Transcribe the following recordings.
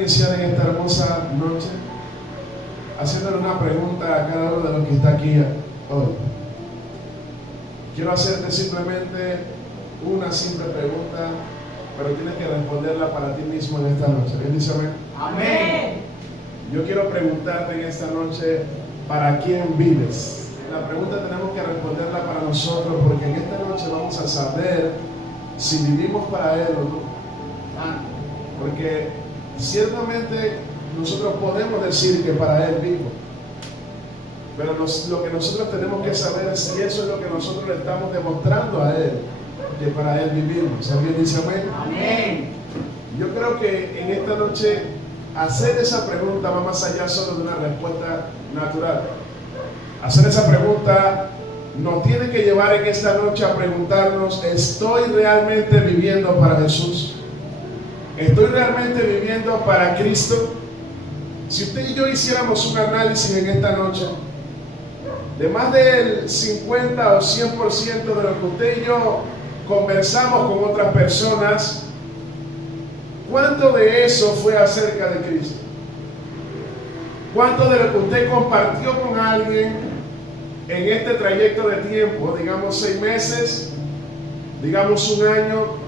iniciar en esta hermosa noche haciéndole una pregunta a cada uno de los que está aquí hoy. Quiero hacerte simplemente una simple pregunta, pero tienes que responderla para ti mismo en esta noche. ¿Bien dice amén? Amén. Yo quiero preguntarte en esta noche, ¿para quién vives? La pregunta tenemos que responderla para nosotros, porque en esta noche vamos a saber si vivimos para Él o no. Porque ciertamente nosotros podemos decir que para Él vivo, pero lo que nosotros tenemos que saber es si eso es lo que nosotros le estamos demostrando a Él, que para Él vivimos. ¿Alguien dice amén? Amén. Yo creo que en esta noche hacer esa pregunta va más allá solo de una respuesta natural. Hacer esa pregunta nos tiene que llevar en esta noche a preguntarnos: ¿estoy realmente viviendo para Jesús? ¿Estoy realmente viviendo para Cristo? Si usted y yo hiciéramos un análisis en esta noche, de más del 50 o 100% de lo que usted y yo conversamos con otras personas, ¿cuánto de eso fue acerca de Cristo? ¿Cuánto de lo que usted compartió con alguien en este trayecto de tiempo, digamos 6 meses, digamos un año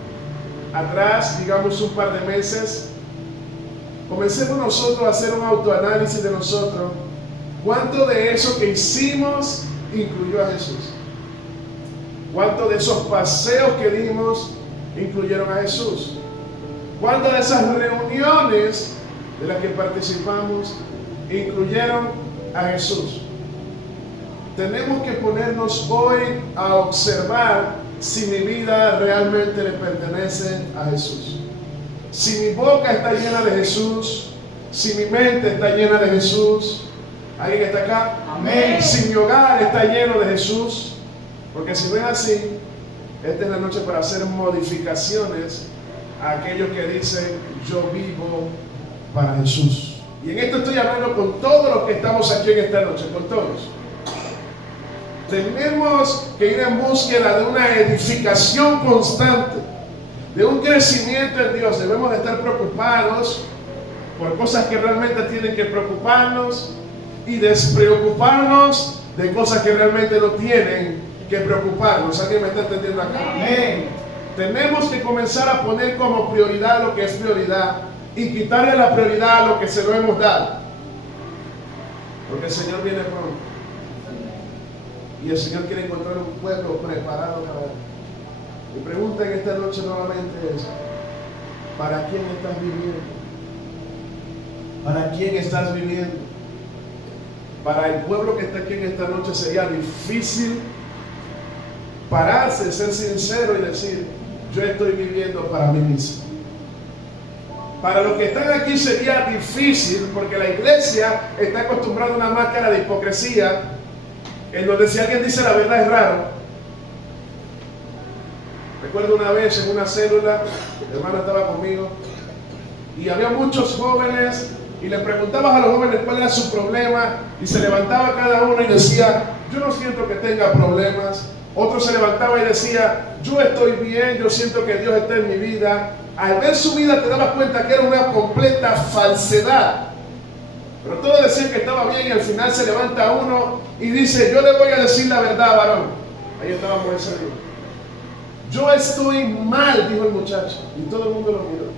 atrás, digamos un par de meses? Comencemos nosotros a hacer un autoanálisis de nosotros. ¿Cuánto de eso que hicimos incluyó a Jesús? ¿Cuánto de esos paseos que dimos incluyeron a Jesús? ¿Cuántas de esas reuniones de las que participamos incluyeron a Jesús? Tenemos que ponernos hoy a observar si mi vida realmente le pertenece a Jesús. Si mi boca está llena de Jesús, si mi mente está llena de Jesús. ¿Alguien está acá? Amén. Si mi hogar está lleno de Jesús. Porque si no es así, esta es la noche para hacer modificaciones a aquellos que dicen: yo vivo para Jesús. Y en esto estoy hablando con todos los que estamos aquí en esta noche, con todos. Tenemos que ir en búsqueda de una edificación constante, de un crecimiento en Dios. Debemos de estar preocupados por cosas que realmente tienen que preocuparnos y despreocuparnos de cosas que realmente no tienen que preocuparnos. ¿Alguien me está entendiendo acá? Amén. Tenemos que comenzar a poner como prioridad lo que es prioridad y quitarle la prioridad a lo que se lo hemos dado, porque el Señor viene pronto y el Señor quiere encontrar un pueblo preparado para Él. Mi pregunta en esta noche nuevamente es: ¿para quién estás viviendo? ¿Para quién estás viviendo? Para el pueblo que está aquí en esta noche sería difícil pararse, ser sincero y decir: yo estoy viviendo para mí mismo. Para los que están aquí sería difícil, porque la iglesia está acostumbrada a una máscara de hipocresía, en donde si alguien dice la verdad es raro. Recuerdo una vez en una célula, mi hermano estaba conmigo, y había muchos jóvenes, y le preguntabas a los jóvenes cuál era su problema, y se levantaba cada uno y decía: yo no siento que tenga problemas. Otro se levantaba y decía: yo estoy bien, yo siento que Dios está en mi vida. Al ver su vida te dabas cuenta que era una completa falsedad. Pero todos decían que estaba bien, y al final se levanta uno y dice: yo le voy a decir la verdad, varón. Ahí estábamos ese día. Yo estoy mal, dijo el muchacho, y todo el mundo lo miró.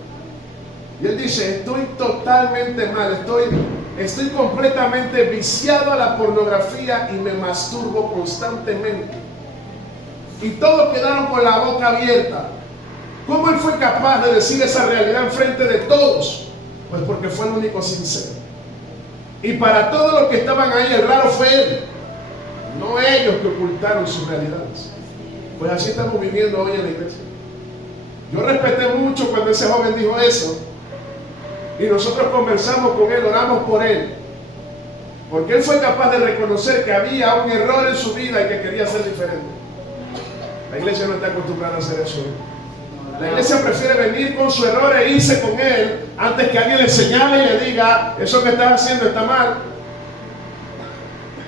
Y él dice: estoy totalmente mal, estoy completamente viciado a la pornografía y me masturbo constantemente. Y todos quedaron con la boca abierta. ¿Cómo él fue capaz de decir esa realidad en frente de todos? Pues porque fue el único sincero. Y para todos los que estaban ahí, el raro fue él, no ellos que ocultaron sus realidades. Pues así estamos viviendo hoy en la iglesia. Yo respeté mucho cuando ese joven dijo eso, y nosotros conversamos con él, oramos por él, porque él fue capaz de reconocer que había un error en su vida y que quería ser diferente. La iglesia no está acostumbrada a hacer eso. La iglesia prefiere venir con su error e irse con él antes que alguien le señale y le diga: eso que estás haciendo está mal.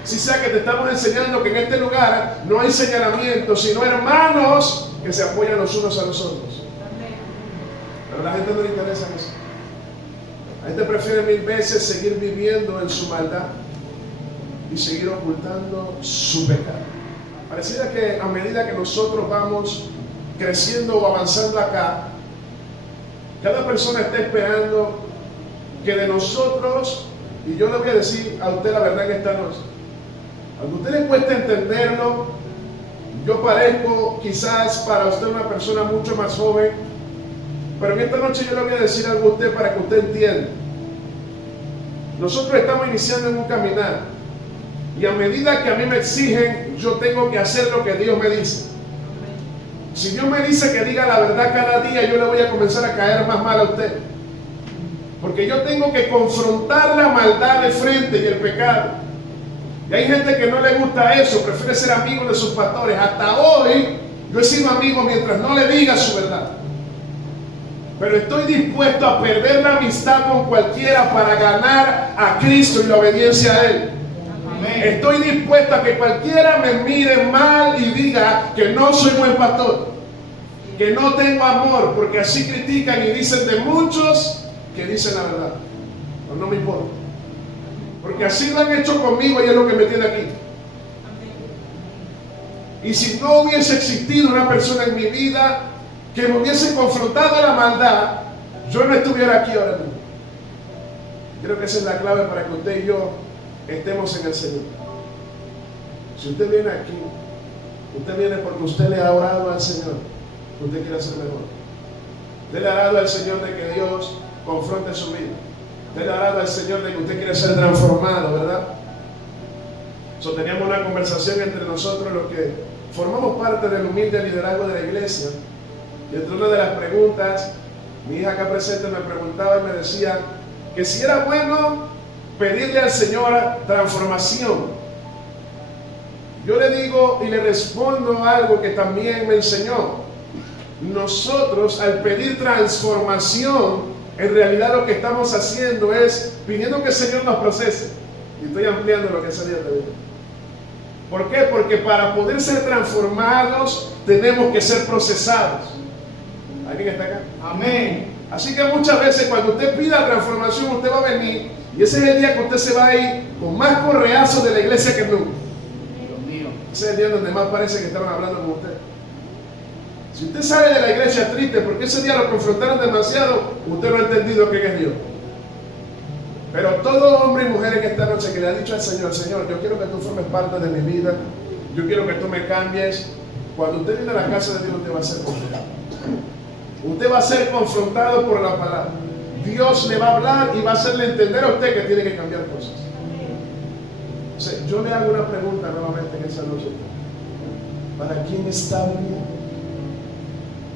Si sea que te estamos enseñando que en este lugar no hay señalamiento, sino hermanos que se apoyan los unos a los otros. Pero a la gente no le interesa eso. La gente prefiere mil veces seguir viviendo en su maldad y seguir ocultando su pecado. Pareciera que a medida que nosotros vamos creciendo o avanzando acá, cada persona está esperando que de nosotros, y yo le voy a decir a usted la verdad en esta noche, aunque a usted le cueste entenderlo, yo parezco quizás para usted una persona mucho más joven, pero en esta noche yo le voy a decir algo a usted para que usted entienda. Nosotros estamos iniciando en un caminar, y a medida que a mí me exigen, yo tengo que hacer lo que Dios me dice. Si Dios me dice que diga la verdad cada día, yo le voy a comenzar a caer más mal a usted. Porque yo tengo que confrontar la maldad de frente y el pecado. Y hay gente que no le gusta eso, prefiere ser amigo de sus pastores. Hasta hoy yo he sido amigo mientras no le diga su verdad. Pero estoy dispuesto a perder la amistad con cualquiera para ganar a Cristo y la obediencia a Él. Amén. Estoy dispuesto a que cualquiera me mire mal y diga que no soy buen pastor, que no tengo amor, porque así critican y dicen de muchos que dicen la verdad. Pero no me importa, porque así lo han hecho conmigo y es lo que me tiene aquí. Y si no hubiese existido una persona en mi vida que me hubiese confrontado la maldad, yo no estuviera aquí ahora mismo. Creo que esa es la clave para que usted y yo estemos en el Señor. Si usted viene aquí, usted viene porque usted le ha orado al Señor que usted quiere ser mejor. Usted le ha orado al Señor de que Dios confronte su vida. Usted le ha orado al Señor de que usted quiere ser transformado, ¿verdad? Teníamos una conversación entre nosotros, los que formamos parte del humilde liderazgo de la iglesia, y entre una de las preguntas, mi hija acá presente me preguntaba y me decía que si era bueno pedirle al Señor transformación. Yo le digo y le respondo algo que también me enseñó. Nosotros, al pedir transformación, en realidad lo que estamos haciendo es pidiendo que el Señor nos procese. Y estoy ampliando lo que ese día te digo. ¿Por qué? Porque para poder ser transformados tenemos que ser procesados. ¿Alguien está acá? Amén. Así que muchas veces cuando usted pida transformación, usted va a venir y ese es el día que usted se va a ir con más correazos de la iglesia que nunca. Dios mío. Ese es el día donde más parece que estaban hablando con usted. Si usted sale de la iglesia triste porque ese día lo confrontaron demasiado, usted no ha entendido quién es Dios. Pero todo hombre y mujer en esta noche que le ha dicho al Señor, Señor, yo quiero que tú formes parte de mi vida, yo quiero que tú me cambies. Cuando usted viene a la casa de Dios, usted va a ser confrontado. Usted va a ser confrontado por la palabra. Dios le va a hablar y va a hacerle entender a usted que tiene que cambiar cosas. O sea, yo le hago una pregunta nuevamente en esa noche. ¿Para quién está viviendo?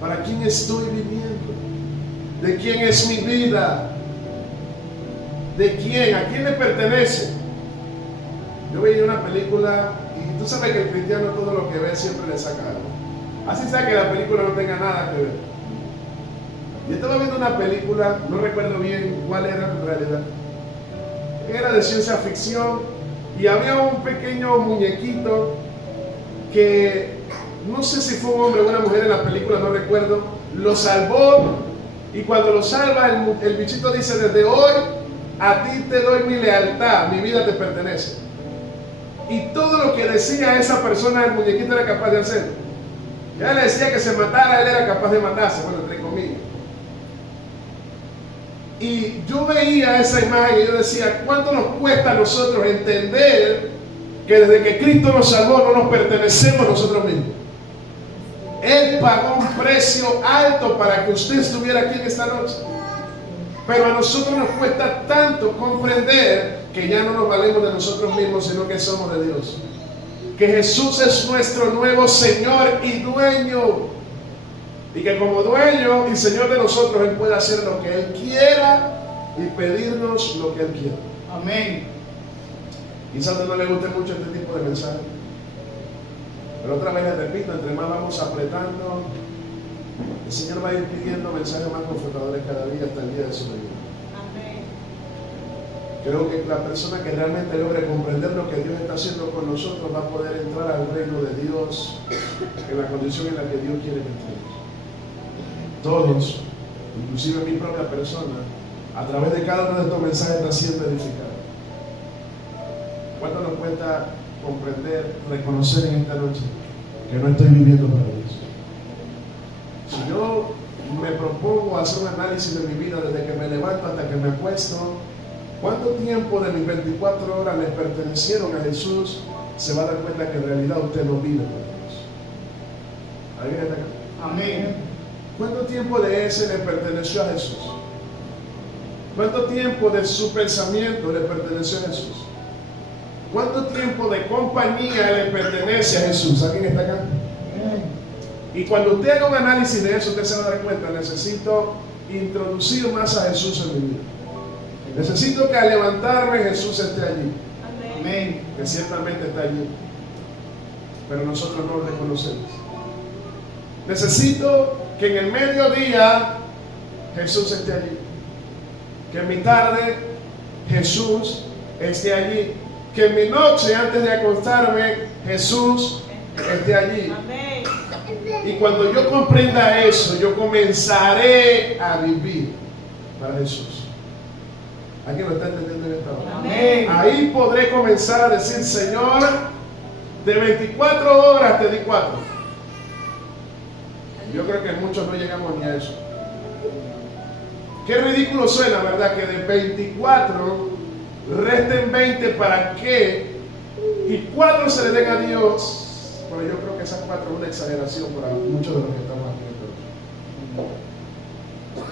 ¿Para quién estoy viviendo? ¿De quién es mi vida? ¿De quién? ¿A quién le pertenece? Yo veía una película y tú sabes que el cristiano todo lo que ve siempre le saca algo. Así sea que la película no tenga nada que ver. Yo estaba viendo una película, no recuerdo bien cuál era en realidad. Era de ciencia ficción y había un pequeño muñequito que no sé si fue un hombre o una mujer en la película, no recuerdo. Lo salvó y cuando lo salva el bichito dice: desde hoy a ti te doy mi lealtad, mi vida te pertenece. Y todo lo que decía esa persona, el muñequito era capaz de hacer. Ya le decía que se matara, él era capaz de matarse, bueno, entre comillas. Y yo veía esa imagen y yo decía, ¿cuánto nos cuesta a nosotros entender que desde que Cristo nos salvó no nos pertenecemos nosotros mismos? Él pagó un precio alto para que usted estuviera aquí en esta noche. Pero a nosotros nos cuesta tanto comprender que ya no nos valemos de nosotros mismos, sino que somos de Dios. Que Jesús es nuestro nuevo Señor y dueño. Y que como dueño y Señor de nosotros, Él puede hacer lo que Él quiera y pedirnos lo que Él quiera. Amén. Quizás a usted no le guste mucho este tipo de mensaje. Pero otra vez les repito, entre más vamos apretando, el Señor va a ir pidiendo mensajes más confortadores cada día hasta el día de su venida. Amén. Creo que la persona que realmente logre comprender lo que Dios está haciendo con nosotros va a poder entrar al reino de Dios en la condición en la que Dios quiere que entremos. Todos, inclusive mi propia persona, a través de cada uno de estos mensajes está siendo edificado. ¿Cuánto nos cuesta comprender, reconocer en esta noche que no estoy viviendo para Dios? Si yo me propongo hacer un análisis de mi vida desde que me levanto hasta que me acuesto, ¿cuánto tiempo de mis 24 horas les pertenecieron a Jesús? Se va a dar cuenta que en realidad usted no vive para Dios. ¿Alguien está acá? Amén. ¿Cuánto tiempo de ese le perteneció a Jesús? ¿Cuánto tiempo de su pensamiento le perteneció a Jesús? ¿Cuánto tiempo de compañía le pertenece a Jesús? ¿Alguien está acá? Y cuando usted haga un análisis de eso, usted se va a dar cuenta, necesito introducir más a Jesús en mi vida. Necesito que al levantarme Jesús esté allí. Amén. Que ciertamente está allí. Pero nosotros no lo reconocemos. Necesito que en el mediodía Jesús esté allí. Que en mi tarde Jesús esté allí. Que en mi noche antes de acostarme Jesús esté allí. Amén. Y cuando yo comprenda eso, yo comenzaré a vivir para Jesús. ¿Alguien lo está entendiendo en esta hora? Amén. Ahí podré comenzar a decir, Señor, de 24 horas te di 4. Yo creo que muchos no llegamos ni a eso. Qué ridículo suena, ¿verdad? Que de 24 resten 20 para qué y 4 se le den a Dios. Bueno, yo creo que esas 4 es una exageración para muchos de los que estamos aquí.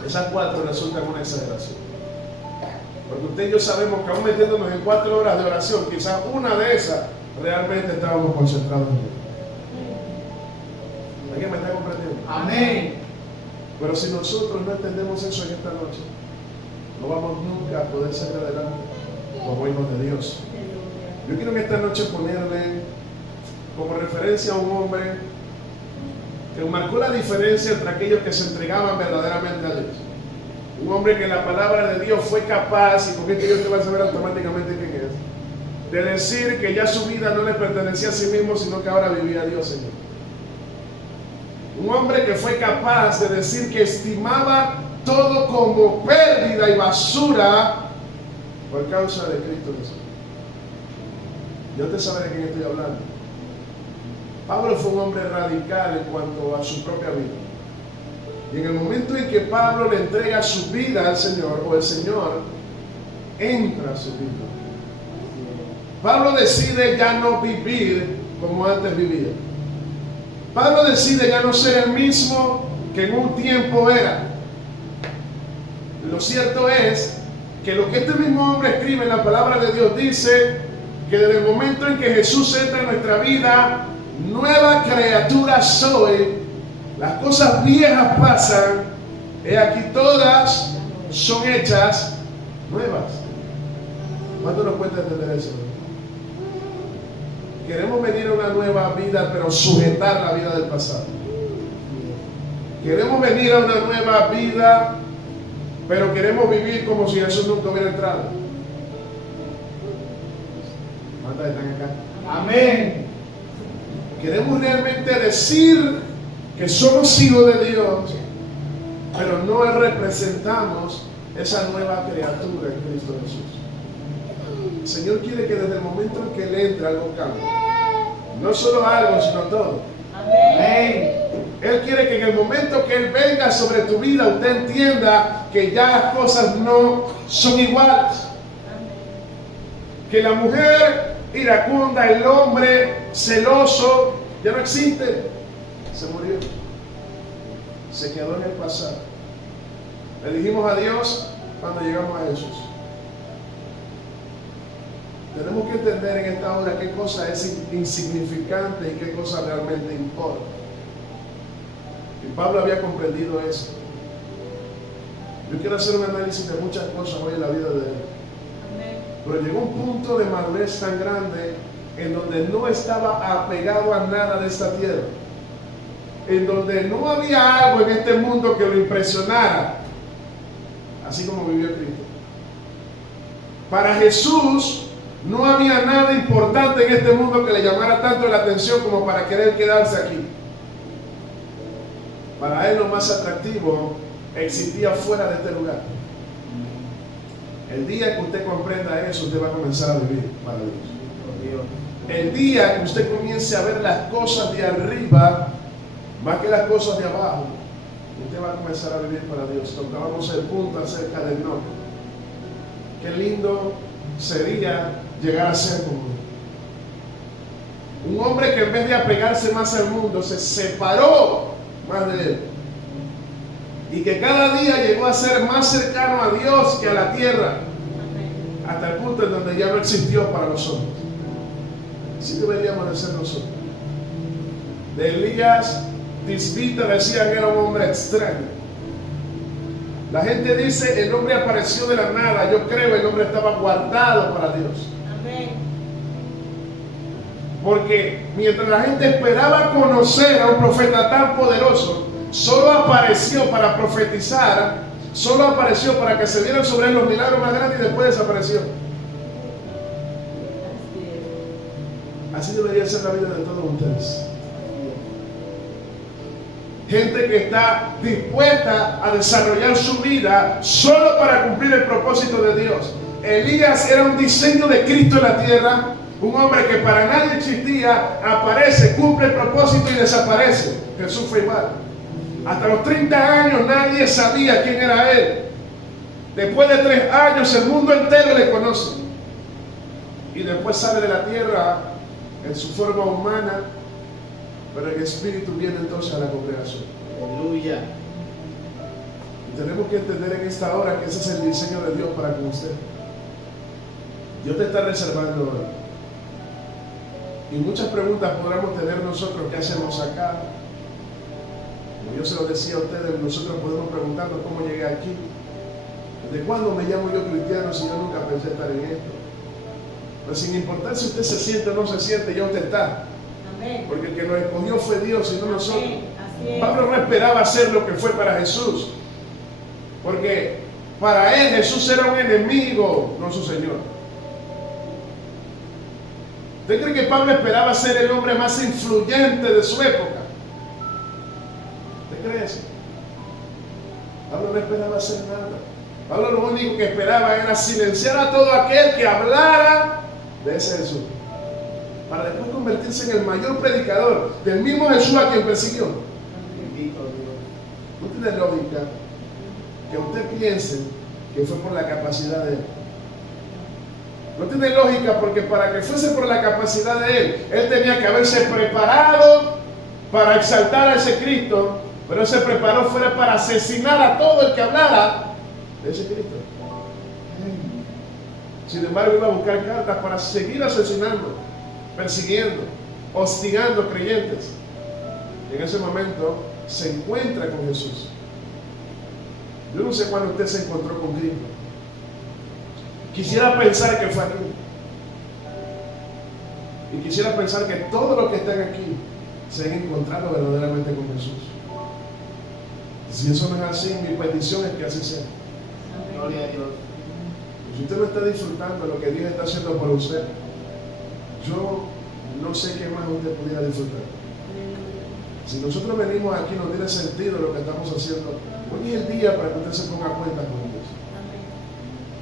Esas 4 resultan una exageración. Porque usted y yo sabemos que aún metiéndonos en 4 horas de oración, quizás una de esas realmente estábamos concentrados en Dios. ¿Alguien me está comprendiendo? Amén. Pero si nosotros no entendemos eso en esta noche, no vamos nunca a poder salir adelante como hijos de Dios. Yo quiero en esta noche ponerle como referencia a un hombre que marcó la diferencia entre aquellos que se entregaban verdaderamente a Dios. Un hombre que la palabra de Dios fue capaz, y con esto Dios te va a saber automáticamente quién es, de decir que ya su vida no le pertenecía a sí mismo, sino que ahora vivía a Dios, Señor. Un hombre que fue capaz de decir que estimaba todo como pérdida y basura por causa de Cristo Jesús. Dios te sabe de quién estoy hablando. Pablo fue un hombre radical en cuanto a su propia vida. Y en el momento en que Pablo le entrega su vida al Señor, o el Señor entra a su vida, Pablo decide ya no vivir como antes vivía. Pablo decide ya no ser el mismo que en un tiempo era. Lo cierto es que lo que este mismo hombre escribe en la palabra de Dios dice que desde el momento en que Jesús entra en nuestra vida, nueva criatura soy, las cosas viejas pasan, he aquí todas son hechas nuevas. ¿Cuánto nos cuesta entender eso? Queremos venir a una nueva vida, pero sujetar la vida del pasado. Queremos venir a una nueva vida, pero queremos vivir como si Jesús nunca hubiera entrado. ¿Cuántas están acá? Amén. Queremos realmente decir que somos hijos de Dios, pero no representamos esa nueva criatura en Cristo Jesús. El Señor quiere que desde el momento en que Él entre algo cambie. No solo algo, sino todo. Amén. Él quiere que en el momento que Él venga sobre tu vida, usted entienda que ya las cosas no son iguales. Que la mujer iracunda, el hombre celoso, ya no existe. Se murió. Se quedó en el pasado. Le dijimos adiós cuando llegamos a Jesús. Tenemos que entender en esta hora qué cosa es insignificante y qué cosa realmente importa. Y Pablo había comprendido eso. Yo quiero hacer un análisis de muchas cosas hoy en la vida de él. Pero llegó un punto de madurez tan grande en donde no estaba apegado a nada de esta tierra. En donde no había algo en este mundo que lo impresionara. Así como vivió Cristo. Para Jesús no había nada importante en este mundo que le llamara tanto la atención como para querer quedarse aquí. Para él lo más atractivo existía fuera de este lugar. El día que usted comprenda eso, usted va a comenzar a vivir para Dios. Dios. El día que usted comience a ver las cosas de arriba más que las cosas de abajo, usted va a comenzar a vivir para Dios. Tocábamos el punto acerca del no. Qué lindo sería llegar a ser como él. Un hombre que en vez de apegarse más al mundo, se separó más de él. Y que cada día llegó a ser más cercano a Dios que a la tierra. Hasta el punto en donde ya no existió para los hombres. Así deberíamos de ser nosotros. De Elías, Tisbita decían que era un hombre extraño. La gente dice, el hombre apareció de la nada. Yo creo que el hombre estaba guardado para Dios. Amén. Porque mientras la gente esperaba conocer a un profeta tan poderoso, solo apareció para profetizar, solo apareció para que se dieran sobre él los milagros más grandes y después desapareció. Así debería ser la vida de todos ustedes. Gente que está dispuesta a desarrollar su vida solo para cumplir el propósito de Dios. Elías era un diseño de Cristo en la tierra. Un hombre que para nadie existía, aparece, cumple el propósito y desaparece. Jesús fue igual. Hasta los 30 años nadie sabía quién era él. Después de 3 años el mundo entero le conoce. Y después sale de la tierra en su forma humana, pero en espíritu viene entonces a la congregación. Aleluya. Y tenemos que entender en esta hora que ese es el diseño de Dios para con usted. Dios te está reservando hoy. Y muchas preguntas podremos tener nosotros, ¿qué hacemos acá? Como yo se lo decía a ustedes, nosotros podemos preguntarnos cómo llegué aquí. ¿Desde cuándo me llamo yo cristiano si yo nunca pensé estar en esto? Pero sin importar si usted se siente o no se siente, ya usted está. Amén. Porque el que nos escogió fue Dios y no nosotros. Así es. Pablo no esperaba ser lo que fue para Jesús. Porque para él Jesús era un enemigo, no su Señor. ¿Usted cree que Pablo esperaba ser el hombre más influyente de su época? ¿Usted cree eso? Pablo no esperaba hacer nada. Pablo lo único que esperaba era silenciar a todo aquel que hablara de ese Jesús, para después convertirse en el mayor predicador del mismo Jesús a quien persiguió. Bendito Dios. No tiene lógica que usted piense que fue por la capacidad de él. No tiene lógica porque para que fuese por la capacidad de él tenía que haberse preparado para exaltar a ese Cristo, pero él se preparó fuera para asesinar a todo el que hablara de ese Cristo. Sin embargo, iba a buscar cartas para seguir asesinando, persiguiendo, hostigando creyentes. Y en ese momento se encuentra con Jesús. Yo no sé cuándo usted se encontró con Cristo. Quisiera pensar que fue aquí. Y quisiera pensar que todos los que están aquí se han encontrado verdaderamente con Jesús. Si eso no es así, mi petición es que así sea. Gloria a Dios. Si usted no está disfrutando de lo que Dios está haciendo por usted, yo no sé qué más usted pudiera disfrutar. Si nosotros venimos aquí, no tiene sentido lo que estamos haciendo. Hoy es el día para que usted se ponga cuenta con Dios.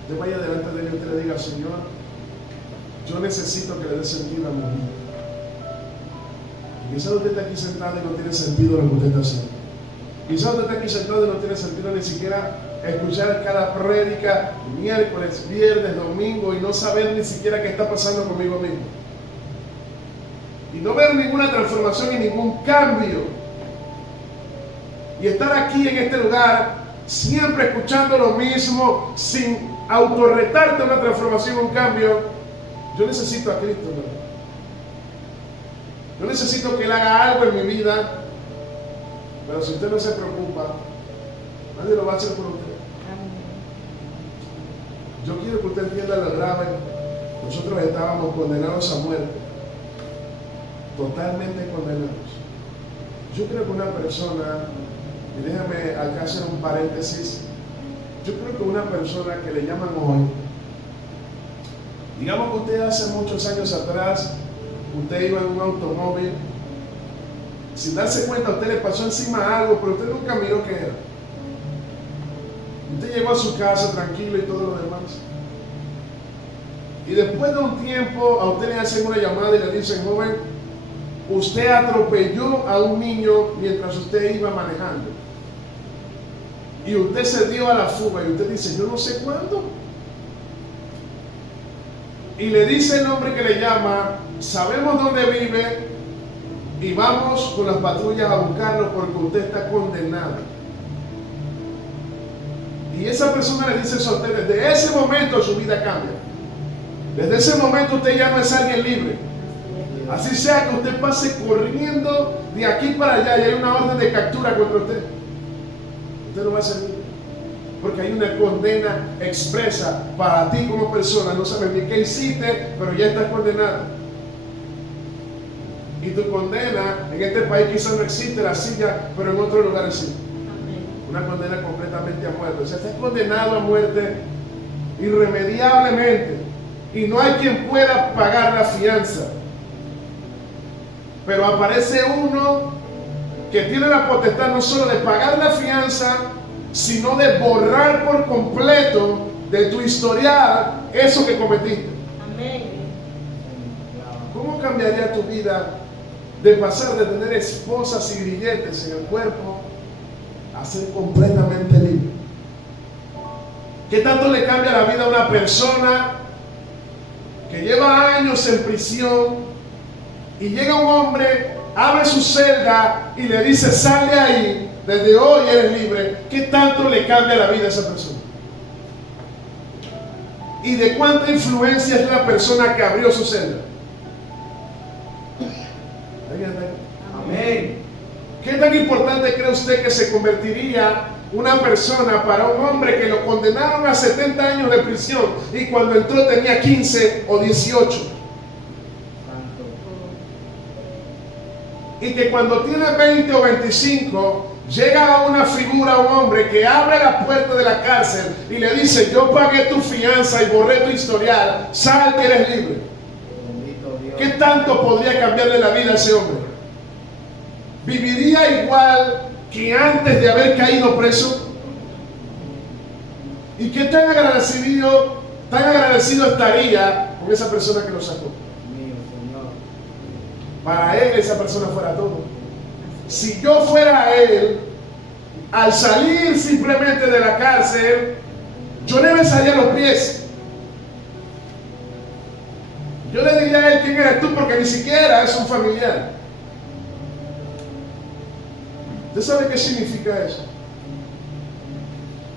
Usted vaya delante de Él y usted le diga, Señor, yo necesito que le dé sentido a mi vida. Y quizás usted está aquí sentado y no tiene sentido lo que usted está haciendo. Quizás usted está aquí sentado y no tiene sentido ni siquiera escuchar cada prédica, miércoles, viernes, domingo, y no saber ni siquiera qué está pasando conmigo mismo. Y no ver ninguna transformación y ningún cambio. Y estar aquí en este lugar, siempre escuchando lo mismo, sin autorretarte una transformación, un cambio. Yo necesito a Cristo, ¿no? Yo necesito que Él haga algo en mi vida. Pero si usted no se preocupa, nadie lo va a hacer por usted. Yo quiero que usted entienda lo grave. Nosotros estábamos condenados a muerte. Totalmente condenados. Yo creo que una persona, y déjame acá hacer un paréntesis, yo creo que una persona que le llaman hoy, digamos que usted hace muchos años atrás, usted iba en un automóvil, sin darse cuenta a usted le pasó encima algo, pero usted nunca miró qué era. Usted llegó a su casa tranquilo y todo lo demás. Y después de un tiempo a usted le hacen una llamada y le dicen, joven, usted atropelló a un niño mientras usted iba manejando. Y usted se dio a la fuga y usted dice, yo no sé cuándo. Y le dice el hombre que le llama, sabemos dónde vive y vamos con las patrullas a buscarlo porque usted está condenado. Y esa persona le dice eso a usted, desde ese momento su vida cambia. Desde ese momento usted ya no es alguien libre. Así sea que usted pase corriendo de aquí para allá y hay una orden de captura contra usted. Usted no va a ser libre. Porque hay una condena expresa para ti como persona. No sabes ni qué hiciste, pero ya estás condenado. Y tu condena en este país quizás no existe la silla, pero en otros lugares sí. Una condena completamente a muerte. O sea, estás condenado a muerte irremediablemente. Y no hay quien pueda pagar la fianza. Pero aparece uno que tiene la potestad no solo de pagar la fianza, sino de borrar por completo de tu historial eso que cometiste. Amén. ¿Cómo cambiaría tu vida de pasar de tener esposas y grilletes en el cuerpo a ser completamente libre? ¿Qué tanto le cambia la vida a una persona que lleva años en prisión y llega un hombre, abre su celda y le dice, sal de ahí, desde hoy eres libre? ¿Qué tanto le cambia la vida a esa persona? ¿Y de cuánta influencia es la persona que abrió su celda? Amén. ¿Qué tan importante cree usted que se convertiría una persona para un hombre que lo condenaron a 70 años de prisión y cuando entró tenía 15 o 18? Y que cuando tiene 20 o 25 llega a una figura, un hombre que abre la puerta de la cárcel y le dice, yo pagué tu fianza y borré tu historial, sal que eres libre. Bendito Dios. ¿Qué tanto podría cambiarle la vida a ese hombre? ¿Viviría igual que antes de haber caído preso? ¿Y qué tan agradecido estaría con esa persona que lo sacó? Mío, Señor. Para él esa persona fuera todo. Si yo fuera él, al salir simplemente de la cárcel, yo le besaría los pies. Yo le diría a él, ¿quién eres tú? Porque ni siquiera es un familiar. ¿Usted sabe qué significa eso?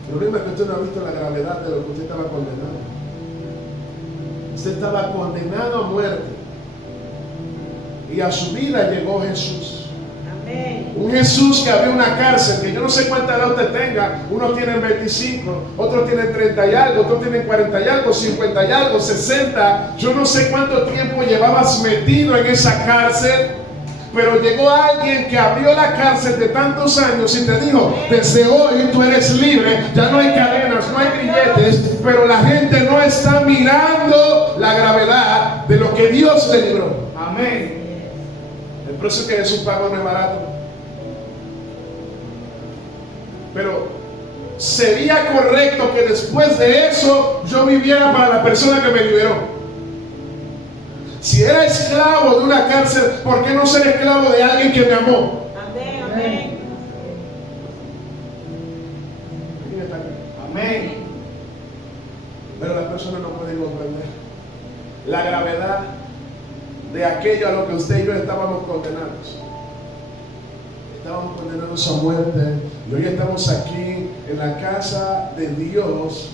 El problema es que usted no ha visto la gravedad de lo que usted estaba condenado. Usted estaba condenado a muerte. Y a su vida llegó Jesús. Amén. Un Jesús que abrió una cárcel, que yo no sé cuánta edad usted tenga. Unos tienen 25, otros tienen 30 y algo, otros tienen 40 y algo, 50 y algo, 60. Yo no sé cuánto tiempo llevabas metido en esa cárcel. Pero llegó alguien que abrió la cárcel de tantos años y te dijo, desde hoy tú eres libre, ya no hay cadenas, no hay grilletes, pero la gente no está mirando la gravedad de lo que Dios le libró. Amén. El precio que Jesús pagó no es barato. Pero sería correcto que después de eso yo viviera para la persona que me liberó. Si era esclavo de una cárcel, ¿por qué no ser esclavo de alguien que me amó? Amén. Amén. ¿Quién está aquí? Amén. Pero las personas no pueden comprender la gravedad de aquello a lo que usted y yo estábamos condenados. Estábamos condenados a muerte y hoy estamos aquí en la casa de Dios,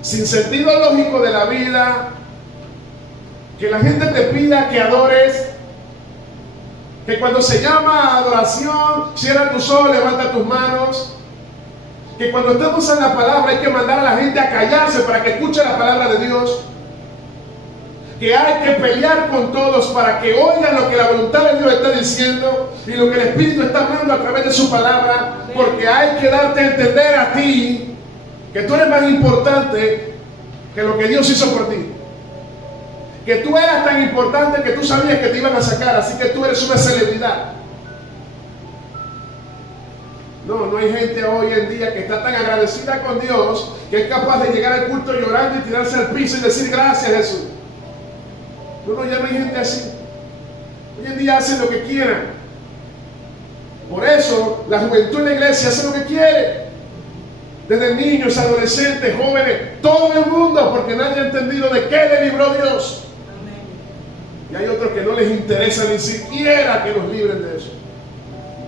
sin sentido lógico de la vida. Que la gente te pida que adores, que cuando se llama adoración, cierra tus ojos, levanta tus manos. Que cuando estamos en la palabra hay que mandar a la gente a callarse para que escuche la palabra de Dios. Que hay que pelear con todos para que oigan lo que la voluntad de Dios está diciendo y lo que el Espíritu está hablando a través de su palabra. Porque hay que darte a entender a ti que tú eres más importante que lo que Dios hizo por ti. Que tú eras tan importante que tú sabías que te iban a sacar, así que tú eres una celebridad. No hay gente hoy en día que está tan agradecida con Dios que es capaz de llegar al culto llorando y tirarse al piso y decir gracias, Jesús. No, ya no hay gente así. Hoy en día hacen lo que quieran. Por eso la juventud en la iglesia hace lo que quiere. Desde niños, adolescentes, jóvenes, todo el mundo, porque nadie ha entendido de qué le libró Dios. Y hay otros que no les interesa ni siquiera que los libren de eso,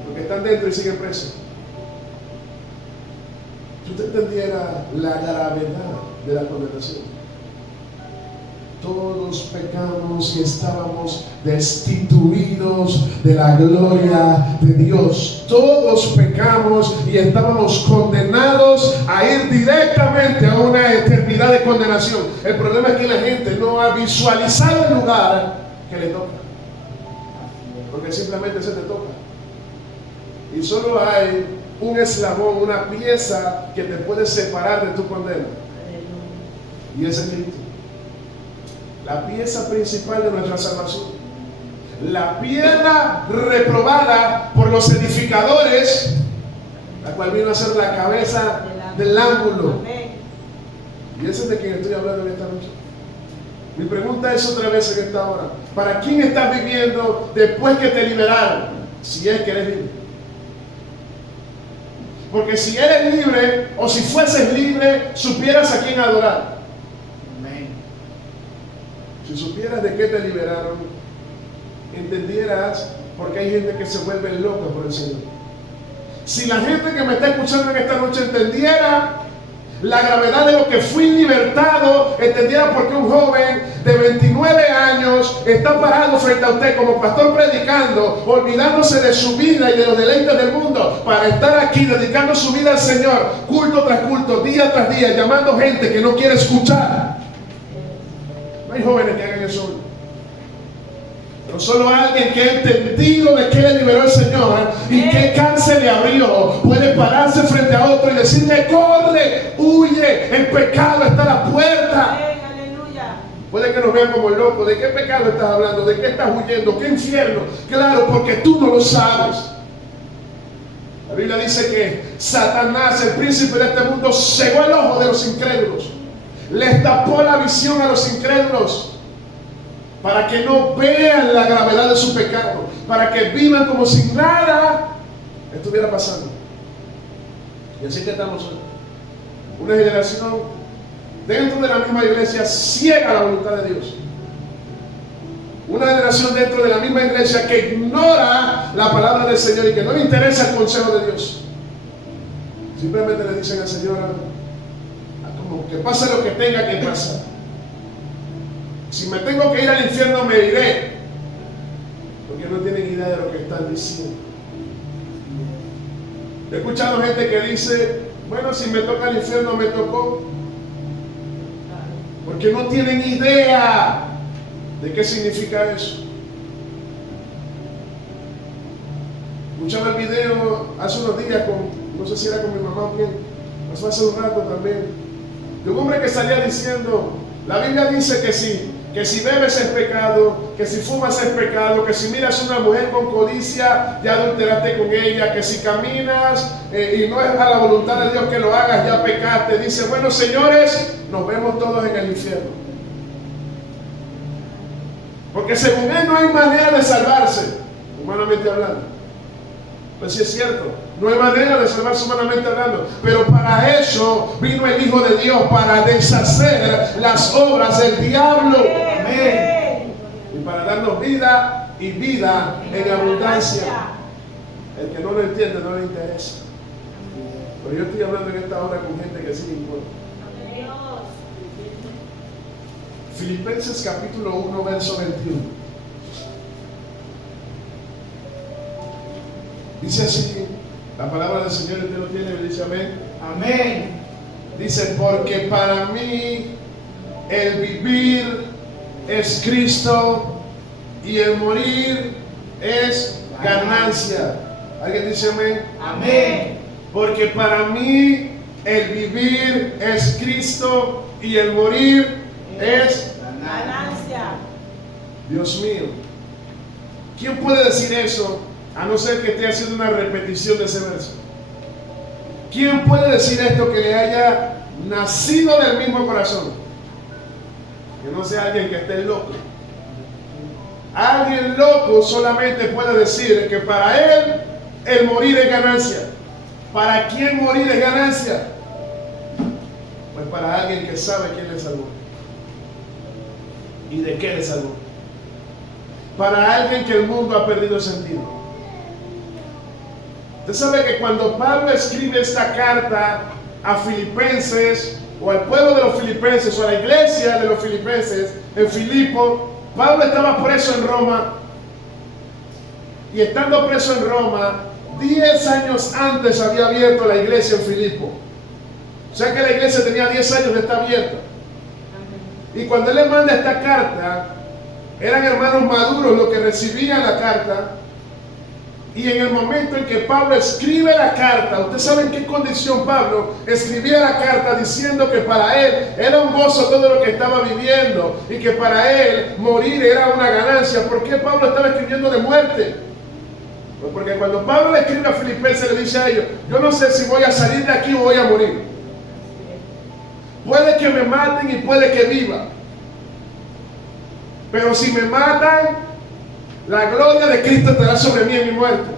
porque están dentro y siguen presos. Si usted entendiera la gravedad de la condenación, todos pecamos y estábamos destituidos de la gloria de Dios. Todos pecamos y estábamos condenados a ir directamente a una eternidad de condenación. El problema es que la gente no ha visualizado el lugar que le toca, porque simplemente se te toca. Y solo hay un eslabón, una pieza que te puede separar de tu condena, y ese es Cristo. La pieza principal de nuestra salvación, la piedra reprobada por los edificadores, la cual vino a ser la cabeza del ángulo. Y ese es de quien estoy hablando en esta noche. Mi pregunta es otra vez en esta hora: ¿para quién estás viviendo después que te liberaron? Si es que eres libre. Porque si eres libre, o si fueses libre, supieras a quién adorar. Si supieras de qué te liberaron, entendieras por qué hay gente que se vuelve loca por el Señor. Si la gente que me está escuchando en esta noche entendiera la gravedad de lo que fui libertado, entendiera por qué un joven de 29 años está parado frente a usted como pastor predicando, olvidándose de su vida y de los deleites del mundo, para estar aquí dedicando su vida al Señor, culto tras culto, día tras día, llamando gente que no quiere escuchar. No hay jóvenes que hagan eso, pero solo alguien que ha entendido de qué le liberó el Señor y qué cáncer le abrió puede pararse frente a otro y decirle: corre, huye, el pecado está a la puerta. Puede que nos vean como locos. ¿De qué pecado estás hablando? ¿De qué estás huyendo? ¿Qué infierno? Claro, porque tú no lo sabes. La Biblia dice que Satanás, el príncipe de este mundo, cegó el ojo de los incrédulos, les tapó la visión a los incrédulos, para que no vean la gravedad de su pecado, para que vivan como si nada estuviera pasando. Y así que estamos hoy, una generación dentro de la misma iglesia ciega a la voluntad de Dios, una generación dentro de la misma iglesia que ignora la palabra del Señor y que no le interesa el consejo de Dios. Simplemente le dicen al Señor: que pase lo que tenga que pasar. Si me tengo que ir al infierno, me iré. Porque no tienen idea de lo que están diciendo. He escuchado gente que dice: bueno, si me toca el infierno, me tocó. Porque no tienen idea de qué significa eso. Escuchaba el video hace unos días no sé si era con mi mamá o quién, pasó hace un rato también, de un hombre que salía diciendo: la Biblia dice que si bebes es pecado, que si fumas es pecado, que si miras a una mujer con codicia ya adulteraste con ella, que si caminas y no es a la voluntad de Dios que lo hagas, ya pecaste. Dice: bueno, señores, nos vemos todos en el infierno. Porque según él no hay manera de salvarse, humanamente hablando. Pues sí es cierto, no hay manera de salvarse humanamente hablando, pero para eso vino el Hijo de Dios, para deshacer las obras del diablo. Amén. Y para darnos vida y vida en abundancia. El que no lo entiende no le interesa. Pero yo estoy hablando en esta hora con gente que sí le importa. Filipenses capítulo 1, verso 21. Dice así la palabra del Señor, usted lo tiene, me dice amén. Amén. Dice: porque para mí el vivir es Cristo y el morir es ganancia. ¿Alguien dice amén? Amén. Porque para mí el vivir es Cristo y el morir es ganancia. Dios mío, ¿quién puede decir eso a no ser que esté haciendo una repetición de ese verso? ¿Quién puede decir esto que le haya nacido del mismo corazón? Que no sea alguien que esté loco. Alguien loco solamente puede decir que para él el morir es ganancia. ¿Para quién morir es ganancia? Pues para alguien que sabe quién le salvó y de qué le salvó. Para alguien que el mundo ha perdido sentido. Usted sabe que cuando Pablo escribe esta carta a Filipenses, o al pueblo de los filipenses, o a la iglesia de los filipenses en Filipo, Pablo estaba preso en Roma, y estando preso en Roma, 10 años antes había abierto la iglesia en Filipo. O sea que la iglesia tenía 10 años de estar abierta. Y cuando él le manda esta carta, eran hermanos maduros los que recibían la carta. Y en el momento en que Pablo escribe la carta, ¿usted sabe en qué condición Pablo escribía la carta? Diciendo que para él era un gozo todo lo que estaba viviendo y que para él morir era una ganancia. ¿Por qué Pablo estaba escribiendo de muerte? Pues porque cuando Pablo le escribe a Filipenses, le dice a ellos: yo no sé si voy a salir de aquí o voy a morir. Puede que me maten y puede que viva. Pero si me matan, la gloria de Cristo estará sobre mí en mi muerte.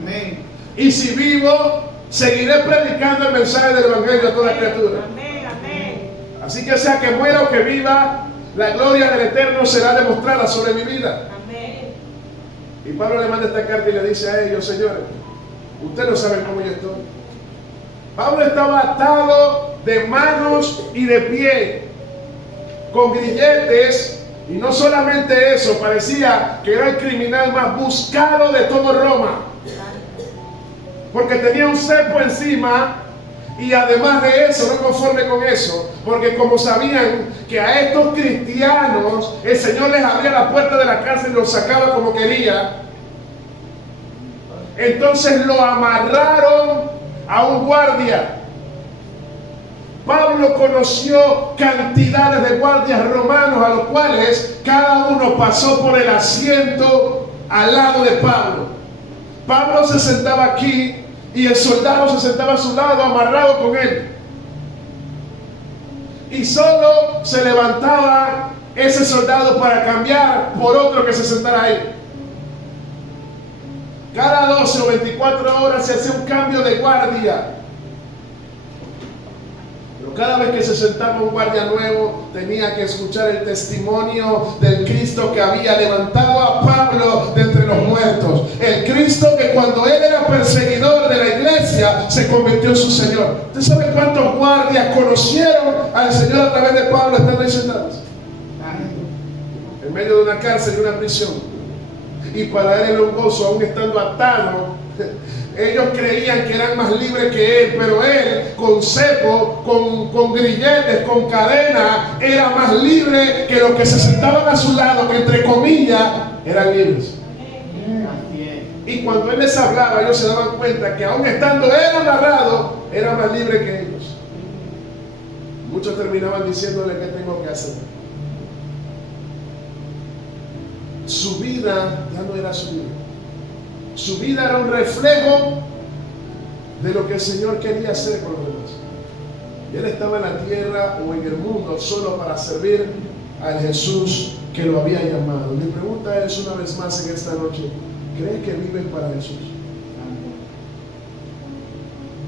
Amén. Y si vivo, seguiré predicando el mensaje del Evangelio a toda criatura. Amén, amén. Así que sea que muera o que viva, la gloria del Eterno será demostrada sobre mi vida. Amén. Y Pablo le manda esta carta y le dice a ellos: señores, ustedes no saben cómo yo estoy. Pablo estaba atado de manos y de pie, con grilletes. Y no solamente eso, parecía que era el criminal más buscado de todo Roma, porque tenía un cepo encima. Y además de eso, no conforme con eso, porque como sabían que a estos cristianos el Señor les abría la puerta de la cárcel y los sacaba como quería, entonces lo amarraron a un guardia. Pablo conoció cantidades de guardias romanos, a los cuales cada uno pasó por el asiento al lado de Pablo. Pablo se sentaba aquí y el soldado se sentaba a su lado, amarrado con él. Y solo se levantaba ese soldado para cambiar por otro que se sentara ahí. Cada 12 o 24 horas se hacía un cambio de guardia. Cada vez que se sentaba un guardia nuevo, tenía que escuchar el testimonio del Cristo que había levantado a Pablo de entre los muertos. El Cristo que cuando él era perseguidor de la iglesia, se convirtió en su Señor. ¿Usted sabe cuántos guardias conocieron al Señor a través de Pablo estando ahí sentados? En medio de una cárcel y una prisión. Y para él era un gozo, aún estando atado. Ellos creían que eran más libres que él, pero él, con cepo, con grilletes, con cadena, era más libre que los que se sentaban a su lado, que entre comillas eran libres. Y cuando él les hablaba, ellos se daban cuenta que aún estando él amarrado, era más libre que ellos. Muchos terminaban diciéndole: ¿qué tengo que hacer? Su vida ya no era su vida. Su vida era un reflejo de lo que el Señor quería hacer con los demás. Y él estaba en la tierra o en el mundo solo para servir al Jesús que lo había llamado. Mi pregunta es una vez más en esta noche: ¿crees que vives para Jesús?